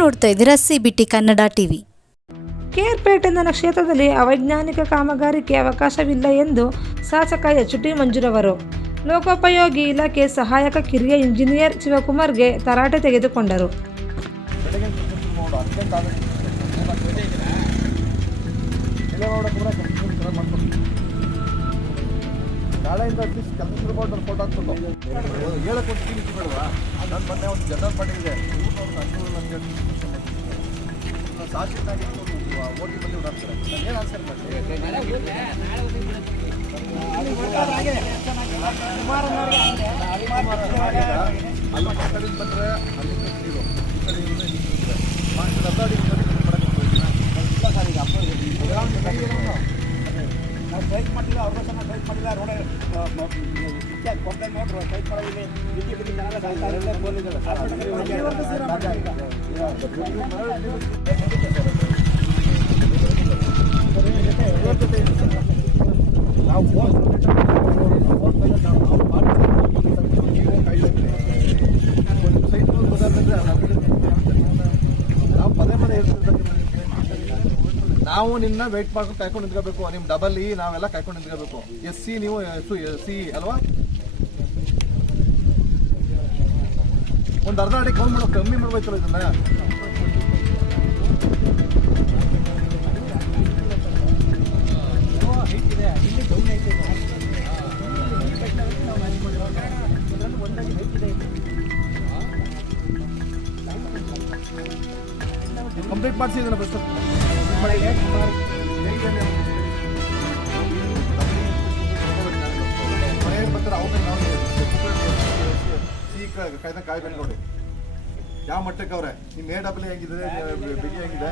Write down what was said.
ನೋಡ್ತಾ ಇದ್ದೀರಾ CBT Kannada TV. KR Pete ನನ್ನ ಕ್ಷೇತ್ರದಲ್ಲಿ ಅವೈಜ್ಞಾನಿಕ ಕಾಮಗಾರಿಕೆ ಅವಕಾಶವಿಲ್ಲ ಎಂದು ಶಾಸಕ ಎಚ್ ಟಿ ಮಂಜುರವರು. ಲೋಕೋಪಯೋಗಿ ಇಲಾಖೆ ಸಹಾಯಕ ಕಿರಿಯ ಇಂಜಿನಿಯರ್ ಶಿವಕುಮಾರ್ಗೆ ತರಾಟೆ ತೆಗೆದುಕೊಂಡರು. ನಾಳೆಯಿಂದ ಅಟ್ಲೀಸ್ಟ್ ಕೆಲಸ ನಾನು ಫೋಟೋ ಹಾಕ್ಬೇಕು ಹೇಳಕ್ಕೆ ಒಂದು ಟೀಮ್ ಬೇಡವಾ? ನನ್ನ ಮೊನ್ನೆ ಒಂದು ಜನರಲ್ ಪಾರ್ಟಿ ಇದೆ ಸಾಕ್ಷಿನಾಗಿ ಓಟಿ ಬಂದು. ನಾನು ಏನು ಆನ್ಸರ್ ಮಾಡಿ ಅಲ್ಲಿ ಕಡೆಯಿಂದ ಬಂದರೆ ಅಲ್ಲಿ ನೀರು ಈ ಕಡೆ ಇಂದ ಇಲ್ಲಿ ಬಂದರೆ ಮಾಡಿ ಅರ್ಧ ಅಡಿ ಈ ಕಡೆ ಈ ಕಡೆ ಮಾಡಕ್ಕೆ ಹೋಗ್ತೀನಿ. ನಾವು ಟೈಪ್ ಮಾಡಿಲ್ಲ ಅವ್ರ ಸಹ ಟೈಪ್ ಮಾಡಿಲ್ಲ ರೋಡ ಕೊಟ್ಟೆ ನೋಡ್ರು ಟೈಪ್ ಮಾಡೋದಿಲ್ಲ ಬಿದ್ದಿ ಬಿದ್ದಿ ಜನರ ಫೋನ್ ನಾವು ಫೋನ್ ನಾವು ಪದೇ ಪದೇ ಹೇಳ್ತಿರ್ಬೇಕು ನಾವು ನಿನ್ನ ವೇಟ್ ಮಾಡ್ಕೊಂಡು ಕಾಯ್ಕೊಂಡು ನಿಂತ್ಕೋಬೇಕು. ನಿಮ್ಮ ಡಬಲ್ ಇ ನಾವೆಲ್ಲ ಕಾಯ್ಕೊಂಡು ನಿಂತ್ಕೋಬೇಕು. ಎಸ್, ಸಿ ನೀವು ಎಸ್ ಸಿ ಅಲ್ವಾ? ಒಂದು ಅರ್ಧ ಅಡಿ ಕೌಂಟ್ ಮಾಡೋ. ಕಮ್ಮಿ ಮಾಡ್ಬೇಕಲ್ಲ ಇದನ್ನ. ಕಂಪ್ಲೀಟ್ ಮಾಡಿಸಿದ್ರೆ ಫಸ್ಟ್ ಮನೆಗೆ ಬರ್ತಾರೆ ಅವ್ರ ಸಿ ಕಾಯ್ದ ಕಾಯ್ಬೇಕು ನೋಡಿ ಯಾವ ಮಟ್ಟಕ್ಕೆ ಅವ್ರೆ ನಿಮ್ಮ ಎ ಡಬ್ಲ್ಯೂ ಹೆಂಗಿದೆ ಬಿಗಿ ಹೆಂಗಿದೆ